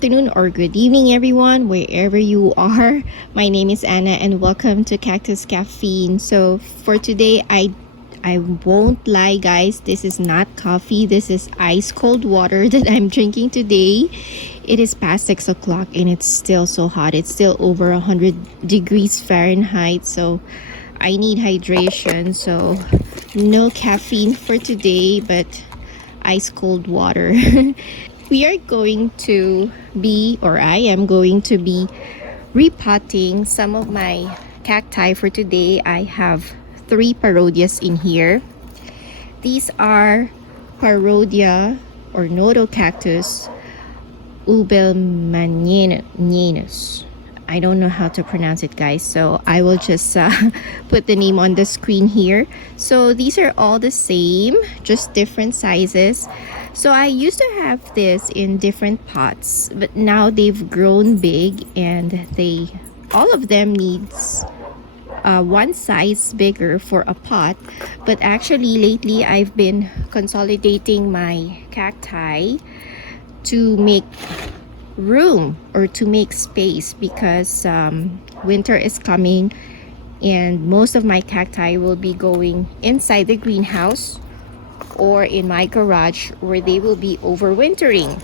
afternoon or good evening, everyone, wherever you are. My name is Anna, and welcome to Cactus Caffeine. So for today, I won't lie, guys. This is not coffee. This is ice cold water that I'm drinking today. It is past 6 o'clock and it's still so hot. It's still over 100 degrees Fahrenheit. So I need hydration. So no caffeine for today, but ice cold water. We are going to be, or I am going to be, repotting some of my cacti for today. I have 3 parodias in here. These are Parodia or Nodo Cactus ubelmanenus. I don't know how to pronounce it, guys, so I will just put the name on the screen here. So these are all the same, just different sizes. So I used to have this in different pots, but now they've grown big and all of them needs one size bigger for a pot. But actually lately I've been consolidating my cacti to make room or to make space because winter is coming and most of my cacti will be going inside the greenhouse or in my garage where they will be overwintering.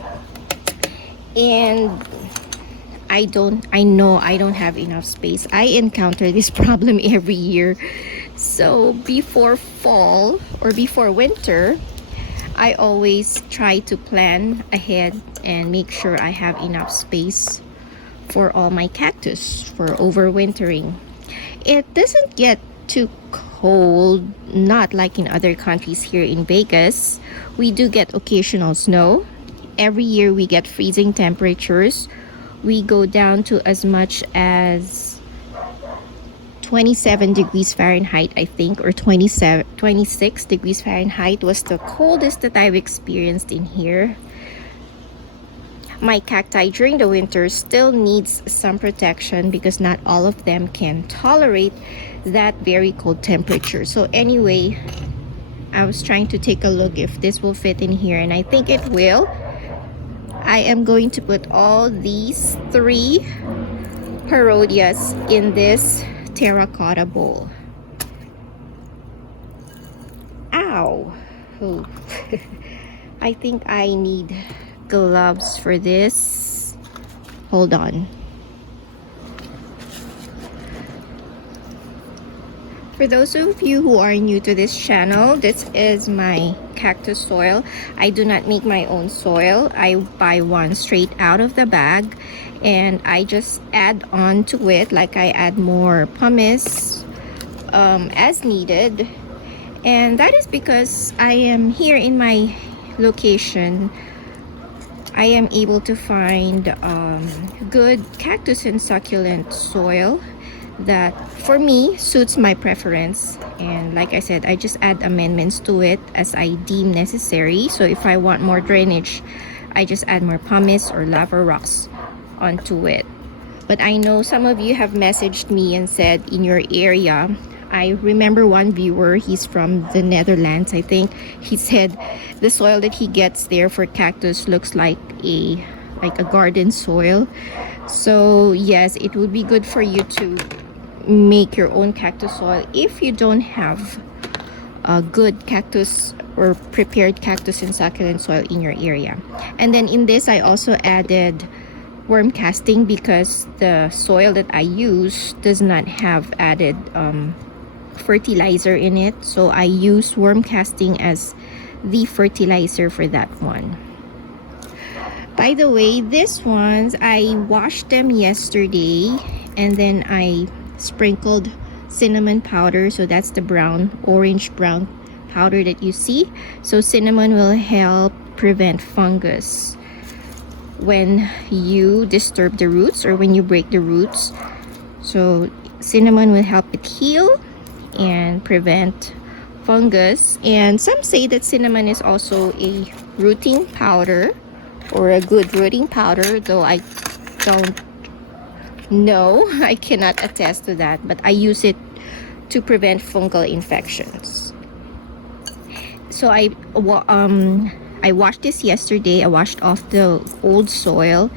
And I know I don't have enough space. I encounter this problem every year. So before fall or before winter, I always try to plan ahead and make sure I have enough space for all my cactus for overwintering. It doesn't get too cold, not like in other countries. Here in Vegas, we do get occasional snow. Every year we get freezing temperatures. We go down to as much as 27 degrees Fahrenheit, I think, or 26 degrees Fahrenheit was the coldest that I've experienced in here. My cacti during the winter still needs some protection because not all of them can tolerate that very cold temperature. So anyway, I was trying to take a look if this will fit in here, and I think it will. I am going to put all these 3 parodias in this terracotta bowl. Ow! Oh. I think I need gloves for this. Hold on. For those of you who are new to this channel, this is my cactus soil. I do not make my own soil. I buy one straight out of the bag and I just add on to it, like I add more pumice as needed. And that is because I am here in my location. I am able to find good cactus and succulent soil that for me suits my preference. And like I said, I just add amendments to it as I deem necessary. So if I want more drainage, I just add more pumice or lava rocks onto it. But I know some of you have messaged me and said in your area, I remember one viewer, he's from the Netherlands, I think. He said the soil that he gets there for cactus looks like a garden soil. So yes, it would be good for you to make your own cactus soil if you don't have a good cactus or prepared cactus and succulent soil in your area. And then in this I also added worm casting because the soil that I use does not have added fertilizer in it, so I use worm casting as the fertilizer for that one. By the way, these ones I washed them yesterday and then I sprinkled cinnamon powder, so that's the orange brown powder that you see. So cinnamon will help prevent fungus when you disturb the roots or when you break the roots. So cinnamon will help it heal and prevent fungus. And some say that cinnamon is also a rooting powder or a good rooting powder, though I don't know. I cannot attest to that, but I use it to prevent fungal infections. So I washed this yesterday. I washed off the old soil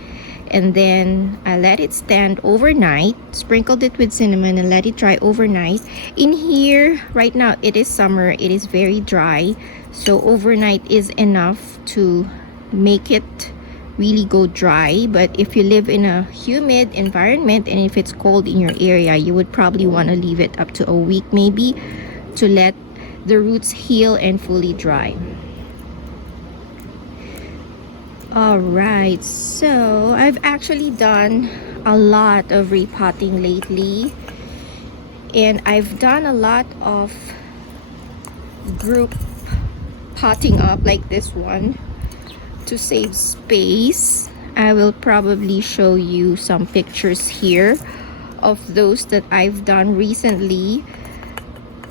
and then I let it stand overnight, sprinkled it with cinnamon and let it dry overnight. In here right now, it is summer, it is very dry, so overnight is enough to make it really go dry. But if you live in a humid environment and if it's cold in your area, you would probably want to leave it up to a week maybe to let the roots heal and fully dry. Alright, so I've actually done a lot of repotting lately, and I've done a lot of group potting up like this one to save space. I will probably show you some pictures here of those that I've done recently.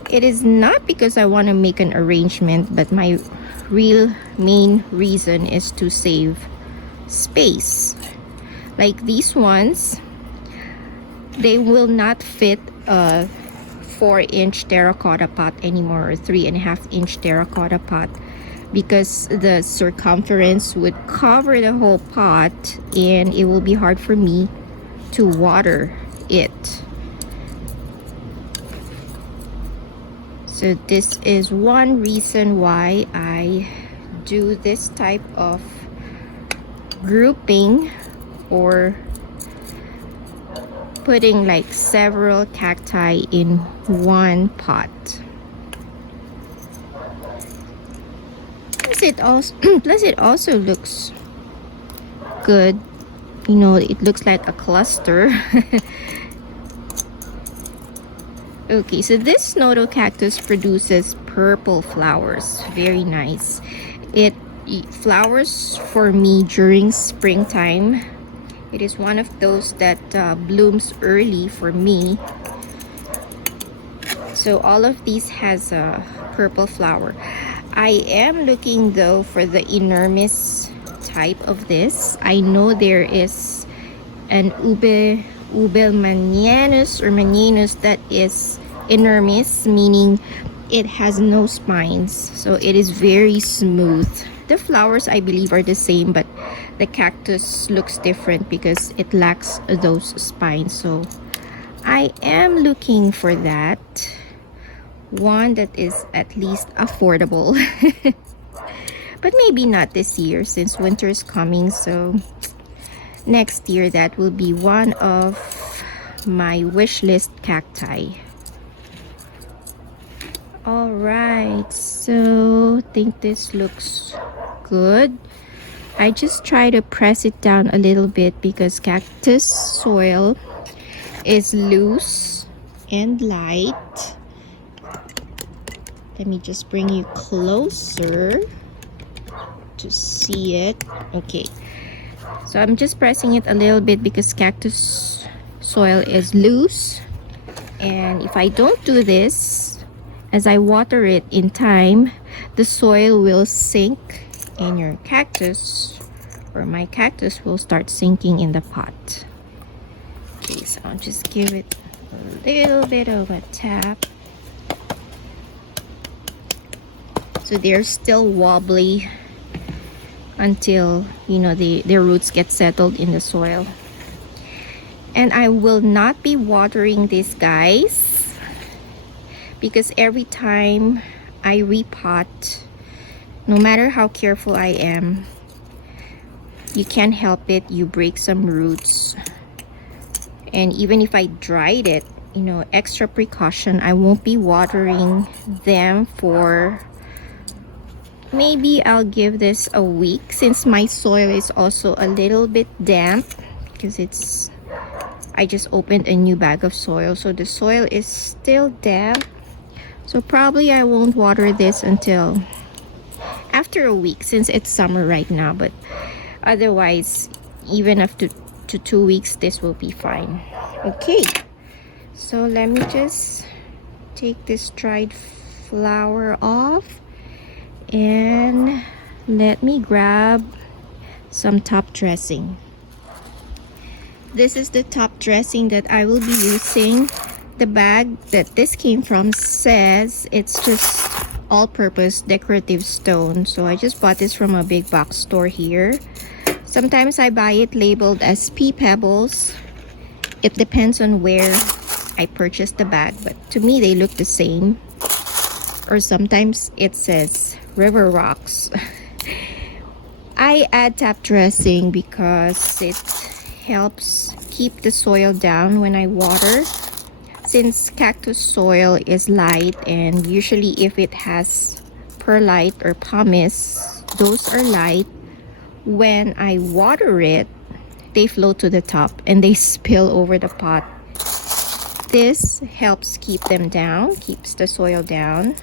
It is not because I want to make an arrangement, but my real main reason is to save space. Like these ones, they will not fit a 4-inch terracotta pot anymore, or 3.5-inch terracotta pot, because the circumference would cover the whole pot and it will be hard for me to water it. So this is one reason why I do this type of grouping, or putting like several cacti in one pot. Plus it also looks good, you know, it looks like a cluster. Okay, so this Noto cactus produces purple flowers. Very nice. It flowers for me during springtime. It is one of those that blooms early for me. So all of these has a purple flower. I am looking though for the enormous type of this. I know there is an Ubelmanianus or Manianus that is enormous, meaning it has no spines, so it is very smooth. The flowers I believe are the same, but the cactus looks different because it lacks those spines. So I am looking for that one that is at least affordable. But maybe not this year since winter is coming, so next year that will be one of my wish list cacti. All right, so I think this looks good. I just try to press it down a little bit because cactus soil is loose and light. Let me just bring you closer to see it. Okay, so I'm just pressing it a little bit because cactus soil is loose, and if I don't do this, as I water it in time, the soil will sink and your cactus, or my cactus, will start sinking in the pot. Okay, so I'll just give it a little bit of a tap. So they're still wobbly until, you know, their roots get settled in the soil. And I will not be watering these guys because every time I repot, no matter how careful I am, you can't help it, you break some roots. And even if I dried it, you know, extra precaution, I won't be watering them for, maybe I'll give this a week, since my soil is also a little bit damp because it's, I just opened a new bag of soil, so the soil is still damp. So probably I won't water this until after a week since it's summer right now, but otherwise even after 2 weeks this will be fine. Okay, so let me just take this dried flower off and let me grab some top dressing. This is the top dressing that I will be using. The bag that this came from says it's just all-purpose decorative stone, so I just bought this from a big box store here. Sometimes I buy it labeled as pea pebbles. It depends on where I purchased the bag, but to me they look the same. Or sometimes it says river rocks. I add top dressing because it helps keep the soil down when I water. Since cactus soil is light, and usually if it has perlite or pumice, those are light. When I water it, they float to the top and they spill over the pot. This helps keep them down, keeps the soil down.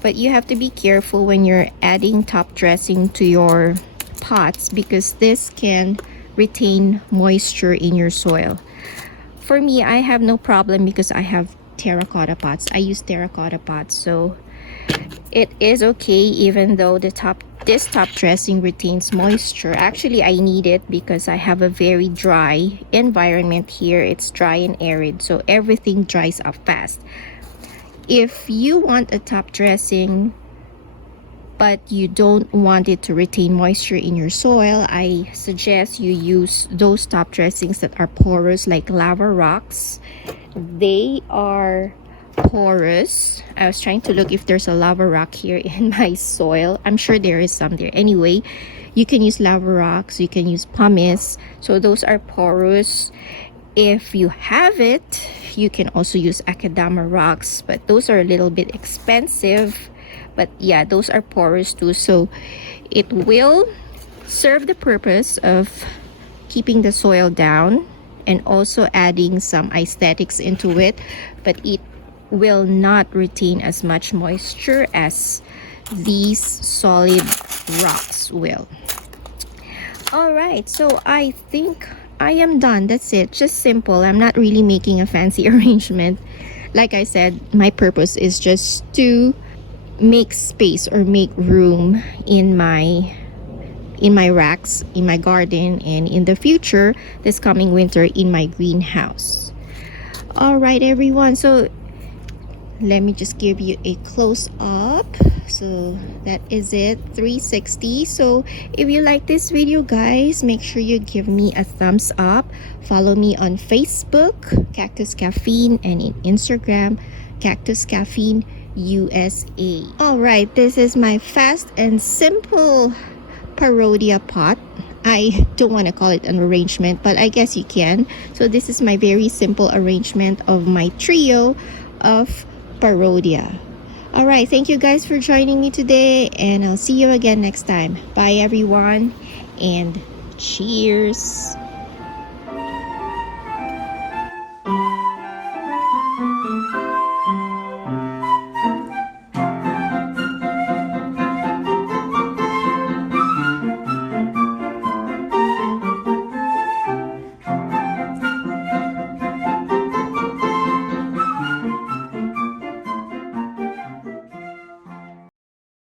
But you have to be careful when you're adding top dressing to your pots because this can retain moisture in your soil. For me, I have no problem because I have terracotta pots. I use terracotta pots, so it is okay even though this top dressing retains moisture. Actually, I need it because I have a very dry environment here. It's dry and arid, so everything dries up fast. If you want a top dressing but you don't want it to retain moisture in your soil, I suggest you use those top dressings that are porous, like lava rocks. They are porous. I was trying to look if there's a lava rock here in my soil. I'm sure there is some there. Anyway, you can use lava rocks, you can use pumice. So those are porous. If you have it, you can also use akadama rocks, but those are a little bit expensive. But yeah, those are porous too, so it will serve the purpose of keeping the soil down and also adding some aesthetics into it, but it will not retain as much moisture as these solid rocks will. All right, so I think I am done. That's it. Just simple. I'm not really making a fancy arrangement. Like I said, my purpose is just to make space or make room in my racks, in my garden, and in the future, this coming winter, in my greenhouse. All right, everyone. So let me just give you a close up. So that is it, 360. So if you like this video, guys, make sure you give me a thumbs up. Follow me on Facebook, Cactus Caffeine, and in Instagram, Cactus Caffeine USA. All right, this is my fast and simple parodia pot. I don't want to call it an arrangement, but I guess you can. So this is my very simple arrangement of my trio of parodia. All right, thank you guys for joining me today, and I'll see you again next time. Bye everyone, and cheers.